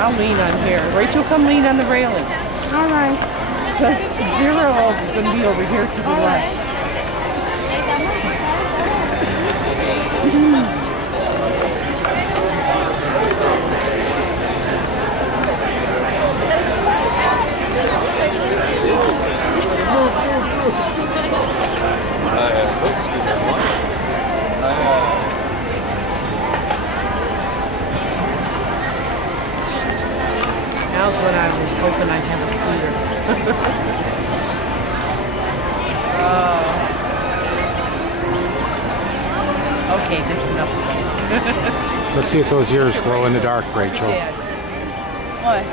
I'll lean on here. Rachel, come lean on the railing. All right. Because Zero is going to be over here to the left. Now's when I was hoping I'd have a scooter. Okay, that's enough. Let's see if those ears glow in the dark, Rachel. Yeah. What?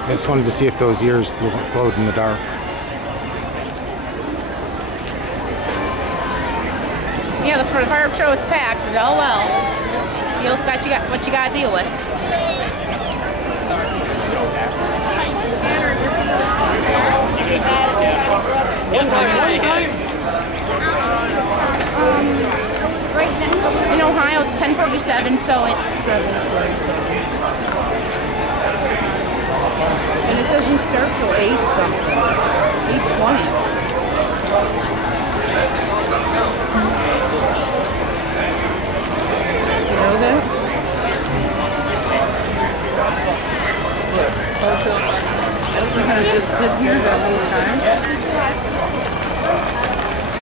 I just wanted to see if those ears glowed in the dark. Yeah, for the fireworks show, it's packed. Oh well. You've got what you got to deal with. In Ohio, it's 10:47, so it's 7:47. And it doesn't start till 8 something. 8:20. You know that? We're gonna just sit here that whole time.